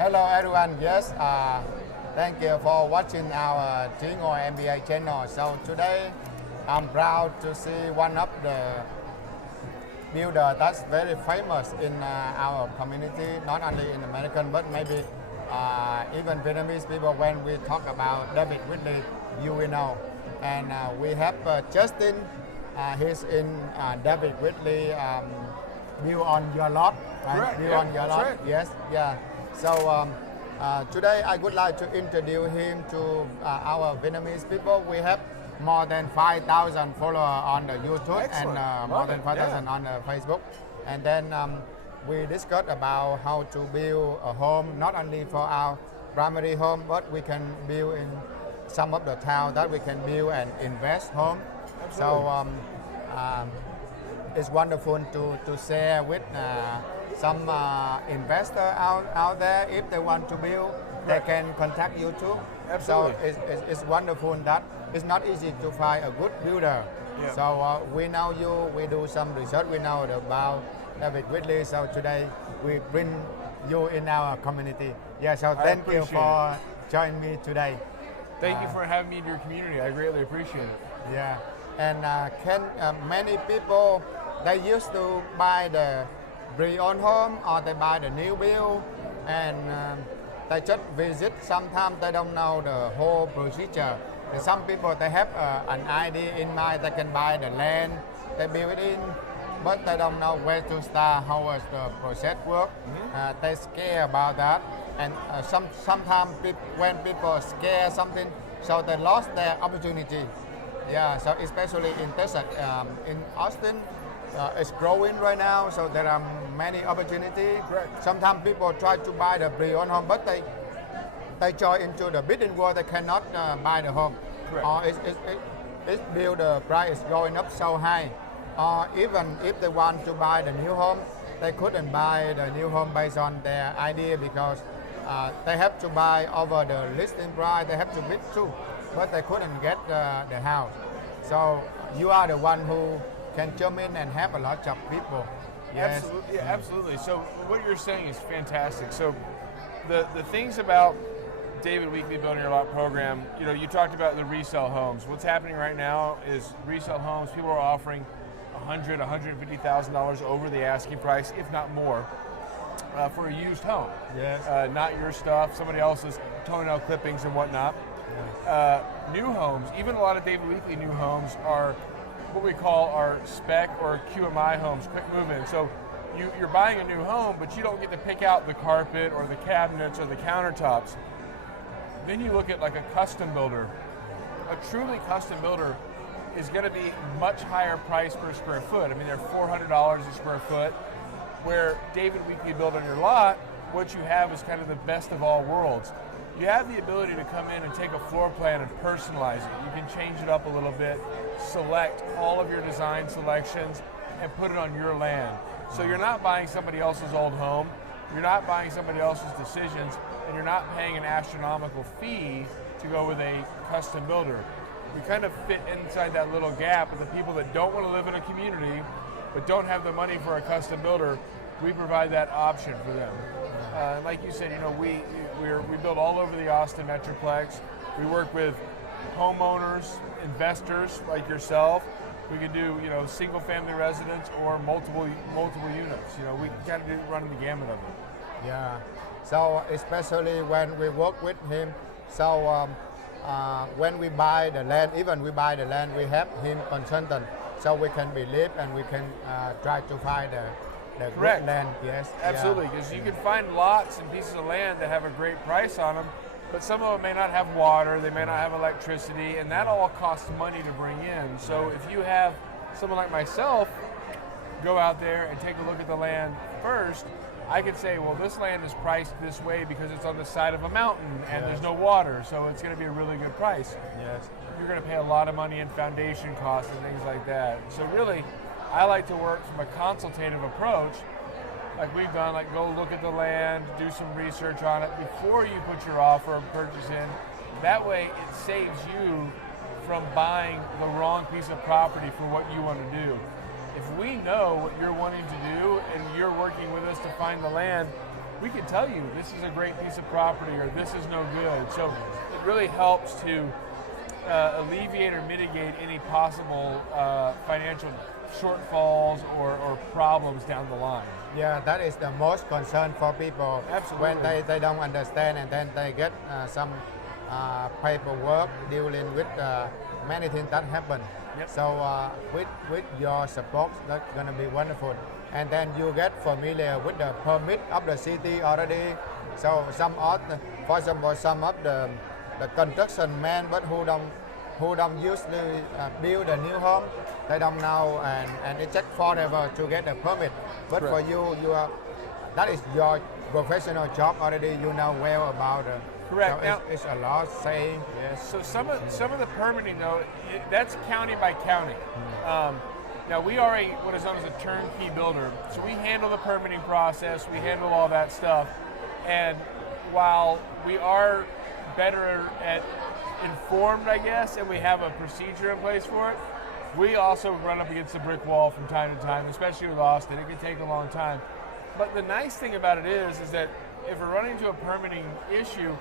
Hello everyone. Yes, thank you for watching our Jingo MBA channel. So today I'm proud to see one of the builder that's very famous in our community, not only in American but maybe even Vietnamese people. When we talk about David Whitley, you will know. And we have Justin. He's in David Whitley. Build on your lot, right? Correct. Build Yeah, on your that's lot. right. Yes, yeah. So today I would like to introduce him to our Vietnamese people. We have more than 5,000 followers on the YouTube. Excellent. And more Love than it. 5,000 Yeah. on the Facebook. And then we discussed about how to build a home, not only for our primary home, but we can build in some of the town that we can build and invest home. Absolutely. So it's wonderful to share with some investor out there. If they want to build, they Right. can contact you too. Absolutely. So it's wonderful that it's not easy to find a good builder. Yeah. So we know you, we do some research, we know about David Whitley. So today we bring you in our community. Yeah, so thank you appreciate for joining me today. Thank you for having me in your community. I greatly appreciate it. Yeah, and can many people they used to buy the pre-owned home or they buy the new build and they just visit. Sometimes they don't know the whole procedure. And some people they have an idea in mind. They can buy the land, they build it in, but they don't know where to start. How does the process work? They scare about that, and sometimes when people scare something, so they lost their opportunity. Yeah, so especially in Texas, in Austin, it's growing right now, so there are many opportunities. Correct. Sometimes people try to buy the pre-owned home, but they join into the bidding war, they cannot buy the home. Correct. Or it's build the price is going up so high. Or even if they want to buy the new home, they couldn't buy the new home based on their idea because they have to buy over the listing price, they have to bid too, but they couldn't get the house. So you are the one who can jump in and help a lot of people. Yes. Absolutely. Yeah, absolutely. So what you're saying is fantastic. So the things about David Weekly Building Your Lot program, you talked about the resale homes. What's happening right now is resale homes, people are offering $100,000, $150,000 over the asking price, if not more, for a used home. Yes. Not your stuff, somebody else's toenail clippings and whatnot. New homes, even a lot of David Weekly new homes are what we call our spec or QMI homes, quick move-in. So you're buying a new home, but you don't get to pick out the carpet or the cabinets or the countertops. Then you look at like a custom builder. A truly custom builder is going to be much higher price per square foot. I mean, they're $400 a square foot, where David Weekly Build on Your Lot, what you have is kind of the best of all worlds. You have the ability to come in and take a floor plan and personalize it. You can change it up a little bit, select all of your design selections, and put it on your land. So you're not buying somebody else's old home, you're not buying somebody else's decisions, and you're not paying an astronomical fee to go with a custom builder. We kind of fit inside that little gap of the people that don't want to live in a community, but don't have the money for a custom builder. We provide that option for them. Like you said, we build all over the Austin Metroplex. We work with homeowners, investors like yourself. We can do, single family residence or multiple units. We kind of do running the gamut of it. Yeah. So especially when we work with him, so when we buy the land, even we buy the land, we have him consultant, so we can believe and we can try to find the Correct. good land. Yes. Absolutely, because you can find lots and pieces of land that have a great price on them, but some of them may not have water, they may not have electricity, and that all costs money to bring in. So if you have someone like myself go out there and take a look at the land first, I could say, well, this land is priced this way because it's on the side of a mountain and there's no water, so it's going to be a really good price. Yes. You're going to pay a lot of money in foundation costs and things like that. So really, I like to work from a consultative approach, like we've done, like go look at the land, do some research on it before you put your offer of purchase in. That way it saves you from buying the wrong piece of property for what you want to do. If we know what you're wanting to do and you're working with us to find the land, we can tell you this is a great piece of property or this is no good. So it really helps to alleviate or mitigate any possible financial shortfalls or problems down the line. Yeah, that is the most concern for people. Absolutely. When they don't understand and then they get some paperwork dealing with many things that happen. Yep. So with your support, that's gonna be wonderful. And then you get familiar with the permit of the city already. So for example, some of the construction men, but who don't usually build a new home, they don't know, and it takes forever to get a permit. But Correct. for you that is your professional job already. You know well about it. Correct. So Now, it's a lot saying yes. so some of the permitting though, that's county by county. Now we are what is known as a turnkey builder, so we handle the permitting process, we handle all that stuff, and while we are better at informed, I guess, and we have a procedure in place for it, we also run up against a brick wall from time to time, especially with Austin. It can take a long time. But the nice thing about it is that if we're running into a permitting issue,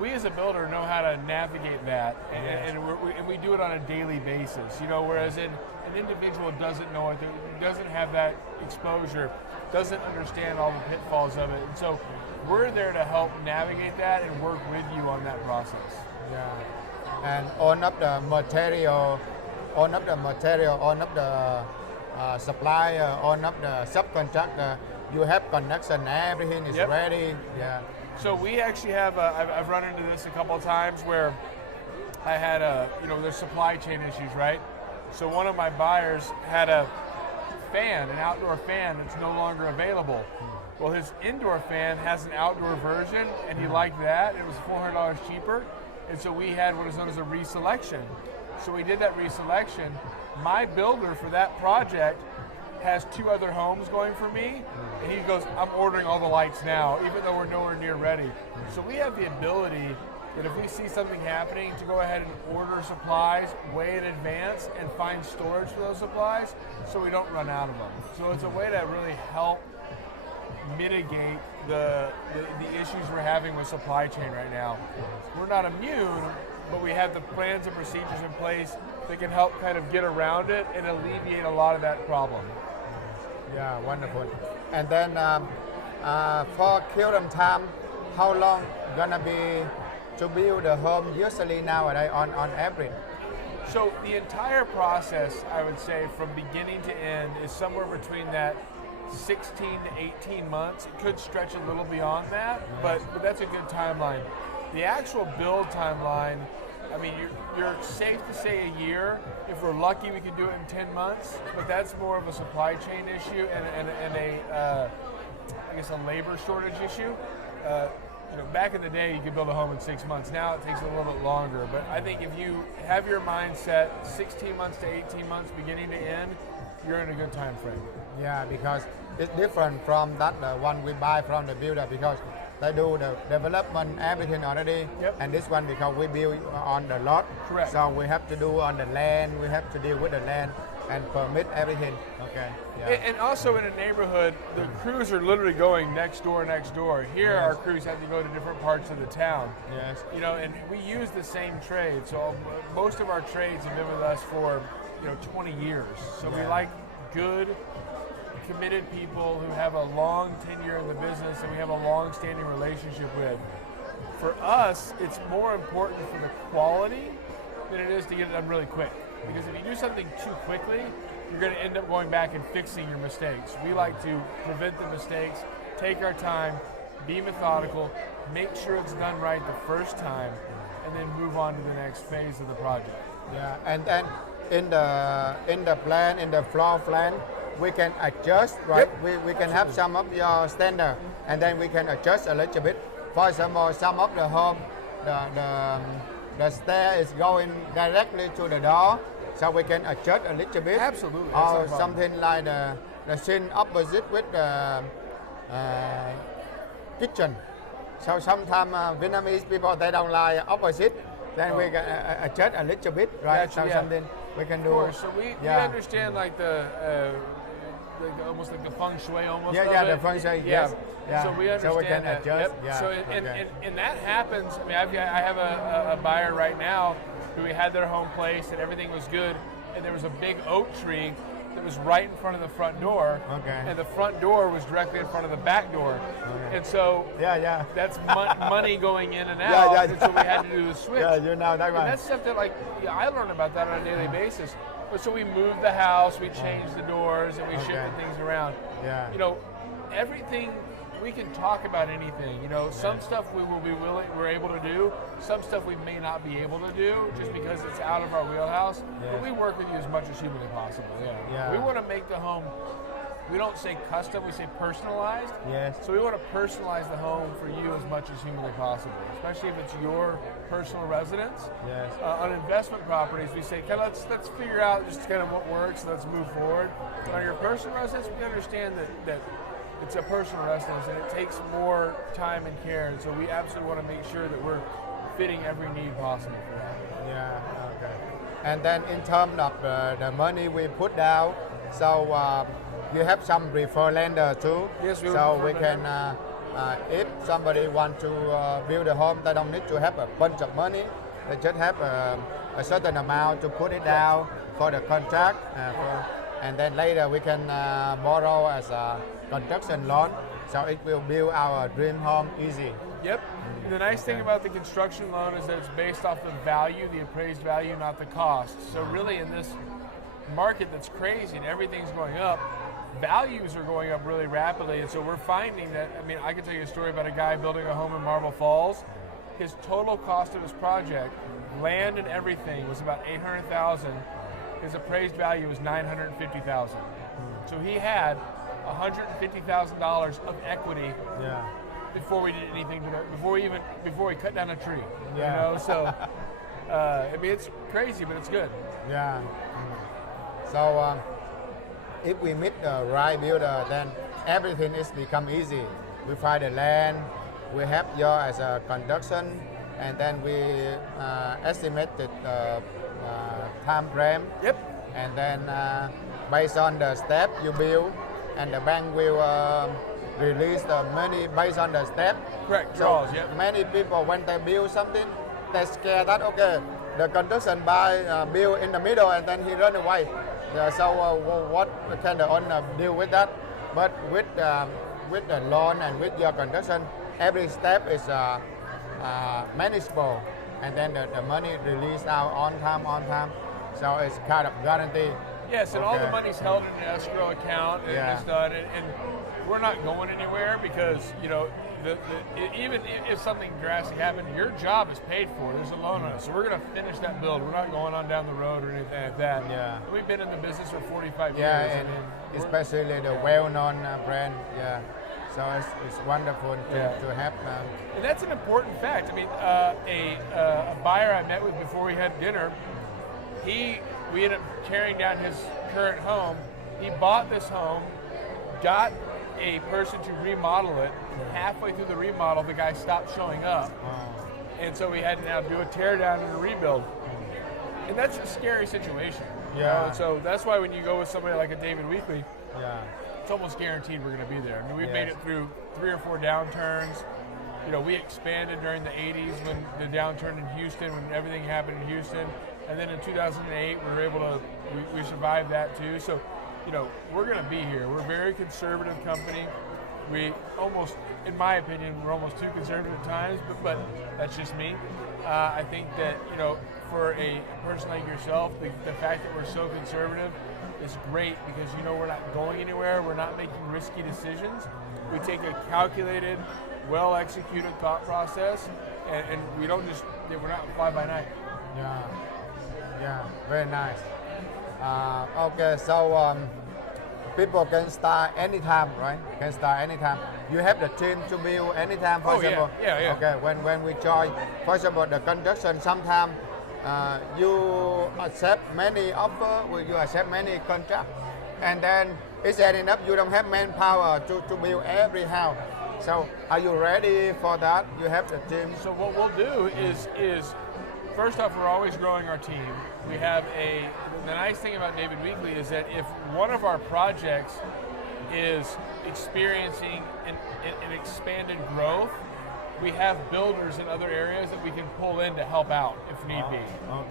we as a builder know how to navigate that, and we do it on a daily basis. Whereas an individual doesn't know it, doesn't have that exposure, doesn't understand all the pitfalls of it. And so we're there to help navigate that and work with you on that process. Yeah, and own up the material, own up the supplier, own up the subcontractor. You have connection, everything is Yep. ready. Yeah. So we actually have, I've run into this a couple of times where I had there's supply chain issues, right? So one of my buyers had an outdoor fan that's no longer available. Well, his indoor fan has an outdoor version, and he liked that. It was $400 cheaper, and so we had what is known as a reselection. So we did that reselection. My builder for that project has 2 other homes going for me, and he goes, I'm ordering all the lights now, even though we're nowhere near ready. So we have the ability that if we see something happening, to go ahead and order supplies way in advance and find storage for those supplies so we don't run out of them. So it's a way to really help mitigate the issues we're having with supply chain right now. We're not immune, but we have the plans and procedures in place that can help kind of get around it and alleviate a lot of that problem. Yeah, wonderful. And then for current time, how long gonna be to build a home usually nowadays on average? So the entire process, I would say, from beginning to end is somewhere between that 16 to 18 months. It could stretch a little beyond that, but that's a good timeline. The actual build timeline, I mean, you're safe to say a year. If we're lucky, we can do it in 10 months, but that's more of a supply chain issue and a labor shortage issue. Back in the day, you could build a home in 6 months. Now it takes a little bit longer, but I think if you have your mindset 16 months to 18 months beginning to end, you're in a good time frame. Yeah, because it's different from that the one we buy from the builder, because they do the development, everything already. Yep. And this one, because we build on the lot. Correct. So we have to do on the land, we have to deal with the land and permit everything. Okay. Yeah. And also in a neighborhood, the crews are literally going next door. Here, Yes. our crews have to go to different parts of the town. Yes. And we use the same trade. So most of our trades have been with us for 20 years. So we Yeah. like good, committed people who have a long tenure in the business and we have a long-standing relationship with. For us, it's more important for the quality than it is to get it done really quick. Because if you do something too quickly, you're going to end up going back and fixing your mistakes. We like to prevent the mistakes, take our time, be methodical, make sure it's done right the first time, and then move on to the next phase of the project. Yeah, and then in the plan, in the floor plan, we can adjust, right? Yep. We can have some of your standard, and then we can adjust a little bit. For example, some of the home, the stair is going directly to the door, so we can adjust a little bit. Absolutely. Or something like the sink opposite with the kitchen. So sometimes Vietnamese people, they don't like opposite. Then we can adjust a little bit, right? Gotcha, So yeah. something we can do. Of course. So we understand like almost like the feng shui almost. Yeah, of yeah, it. the feng shui, Yeah. yes. Yeah. So we understand So we can that. adjust. Yep. Yeah. So and that happens. I mean, I have a buyer right now who we had their home placed and everything was good, and there was a big oak tree that was right in front of the front door. Okay. And the front door was directly in front of the back door. Okay. And so Yeah. that's money going in and out. Yeah. And so we had to do the switch. Yeah, you know that And one. that's stuff that I learn about that on a daily basis. But so we moved the house, we changed the doors, and we shifted things around. Yeah. You know, everything, we can talk about anything. You know, some stuff we're able to do. Some stuff we may not be able to do just because it's out of our wheelhouse. Yeah. But we work with you as much as humanly possible. Yeah. We want to make the home, we don't say custom, we say personalized. Yes. So we want to personalize the home for you as much as humanly possible, especially if it's your personal residence. Yes. On investment properties, we say, let's figure out just kind of what works, let's move forward. But on your personal residence, we understand that it's a personal residence and it takes more time and care, and so we absolutely want to make sure that we're fitting every need possible for that. Yeah, okay. And then in terms of the money we put down, so you have some refer lender too. Yes, we so refer we can, if somebody want to build a home, they don't need to have a bunch of money. They just have a certain amount to put it down for the contract, and then later we can borrow as a construction loan, so it will build our dream home easy. Yep. And the nice thing about the construction loan is that it's based off the value, the appraised value, not the cost. So really in this market that's crazy and everything's going up, values are going up really rapidly. And so we're finding that, I mean, I can tell you a story about a guy building a home in Marble Falls. His total cost of his project, land and everything, was about $800,000. His appraised value was $950,000. So he had $150,000 of equity before we did anything to it, before we cut down a tree. Yeah. You know, so I mean it's crazy, but it's good. Yeah. So if we meet the right builder, then everything is become easy. We find the land, we have you as a construction, and then we estimate the time frame. Yep. And then based on the step you build, and the bank will release the money based on the step. Correct. So Draws. Yep. many people, when they build something, they scare that okay, the construction build in the middle and then he run away. Yeah, so what can the owner deal with that? But with the loan and with your construction, every step is manageable, and then the money released out on time. So it's kind of guaranteed. Yes, and all the money's held in an escrow account, and it's done, and we're not going anywhere because, you know, even if something drastic happened, your job is paid for. There's a loan on it, so we're going to finish that build. We're not going on down the road or anything like that. Yeah. We've been in the business for 45 years. Yeah, and especially the well-known brand. Yeah, so it's wonderful to have. And that's an important fact. I mean, a buyer I met with before we had dinner, we ended up tearing down his current home. He bought this home, got a person to remodel it. Halfway through the remodel, the guy stopped showing up. And so we had to now do a tear down and a rebuild. And that's a scary situation. Yeah. So that's why when you go with somebody like a David Weekley, Yeah. it's almost guaranteed we're going to be there. I mean, we've made it through 3 or 4 downturns. You know, we expanded during the 80s when the downturn in Houston, when everything happened in Houston. And then in 2008, we were able to, we survived that too. So, you know, we're going to be here. We're a very conservative company. We almost, in my opinion, we're almost too conservative at times, but that's just me. I think that, you know, for a person like yourself, the fact that we're so conservative is great because, you know, we're not going anywhere. We're not making risky decisions. We take a calculated, well-executed thought process, and we don't just, we're not fly by night. Yeah, very nice. Okay, so people can start anytime, right? Can start anytime. You have the team to build anytime, for example. Yeah. Okay, when we join, for example, the construction, sometimes you accept many offer, you accept many contract, and then is that enough? You don't have manpower to build every house. So are you ready for that? You have the team. So what we'll do is first off, we're always growing our team. The nice thing about David Weekley is that if one of our projects is experiencing an expanded growth, we have builders in other areas that we can pull in to help out if need be.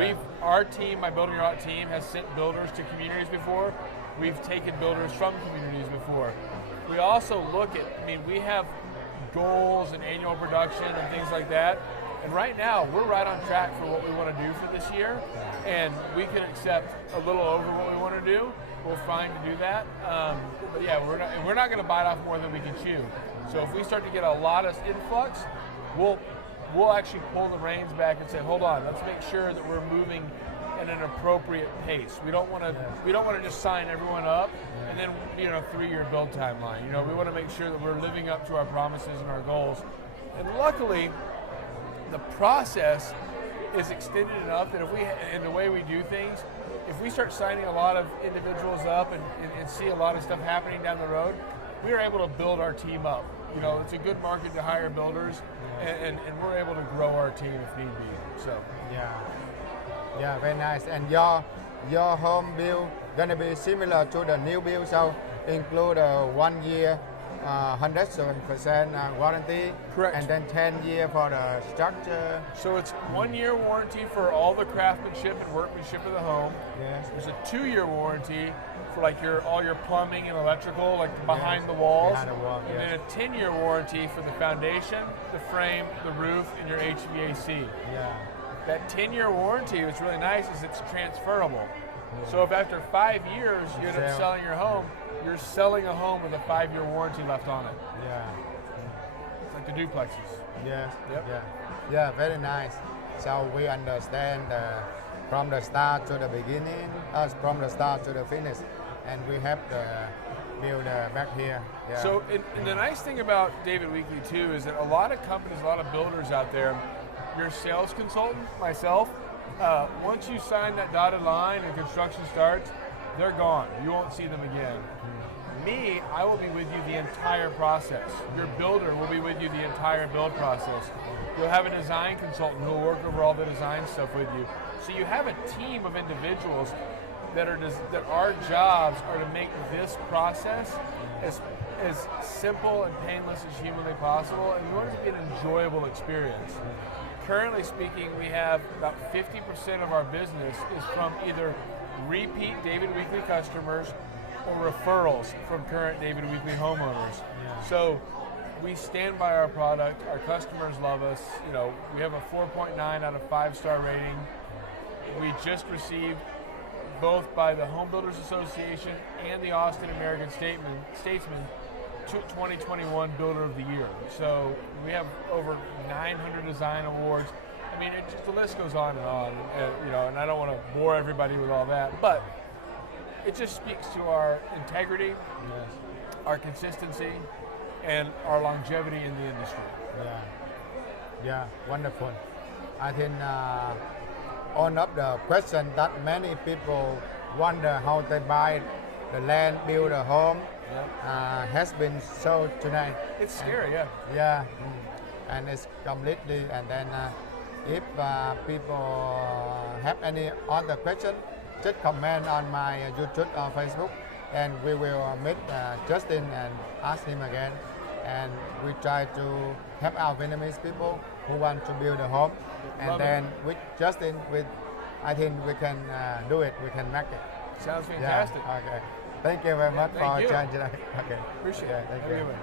Okay. Our team, my Building Your Lot team, has sent builders to communities before. We've taken builders from communities before. We also look at, we have goals and annual production and things like that. And right now, we're right on track for what we want to do for this year. And we can accept a little over what we want to do. We're fine to do that. But yeah, we're not going to bite off more than we can chew. So if we start to get a lot of influx, we'll actually pull the reins back and say, hold on, let's make sure that we're moving at an appropriate pace. We don't want to just sign everyone up and then be on a 3-year build timeline. We want to make sure that we're living up to our promises and our goals. And luckily, the process is extended enough that in the way we do things, if we start signing a lot of individuals up and see a lot of stuff happening down the road, we are able to build our team up. It's a good market to hire builders, and we're able to grow our team if need be. So yeah, very nice. And your home build gonna be similar to the new build, so include a 1 year 100% warranty. Correct. And then 10 year for the structure. So it's 1 year warranty for all the craftsmanship and workmanship of the home. Yes. There's a 2-year warranty for all your plumbing and electrical, behind the walls. Behind the wall, and yes. then a 10-year warranty for the foundation, the frame, the roof, and your HVAC. Yeah. That 10-year warranty, what's really nice is it's transferable. So if after 5 years you end up selling your home, you're selling a home with a 5-year warranty left on it. Yeah. It's like the duplexes. Yes. Yep. Yeah, very nice. So we understand from the start to the beginning, from the start to the finish, and we have the build back here. Yeah. So, and the nice thing about David Weekley too is that a lot of companies, a lot of builders out there, your sales consultant, myself, once you sign that dotted line and construction starts, they're gone. You won't see them again. Me, I will be with you the entire process. Your builder will be with you the entire build process. You'll have a design consultant who will work over all the design stuff with you. So you have a team of individuals that our jobs are to make this process as simple and painless as humanly possible, and we want it to be an enjoyable experience. Currently speaking, we have about 50% of our business is from either repeat David Weekley customers or referrals from current David Weekley homeowners. Yeah. So we stand by our product. Our customers love us. We have a 4.9 out of 5-star rating. We just received, both by the Home Builders Association and the Austin American Statesman, 2021 Builder of the Year. So we have over 900 design awards. The list goes on and on, and I don't want to bore everybody with all that, but it just speaks to our integrity, our consistency, and our longevity in the industry. Yeah, wonderful. I think one of the questions that many people wonder how they buy the land, build a home, has been sold tonight. It's scary, Yeah, and it's completely, and then if people have any other question, just comment on my YouTube or Facebook, and we will meet Justin and ask him again. And we try to help our Vietnamese people who want to build a home. And then with Justin, I think we can do it. We can make it. Sounds fantastic. Yeah, okay. Thank you very much for you. joining today. Okay. Appreciate it. Thank Have a you. good one.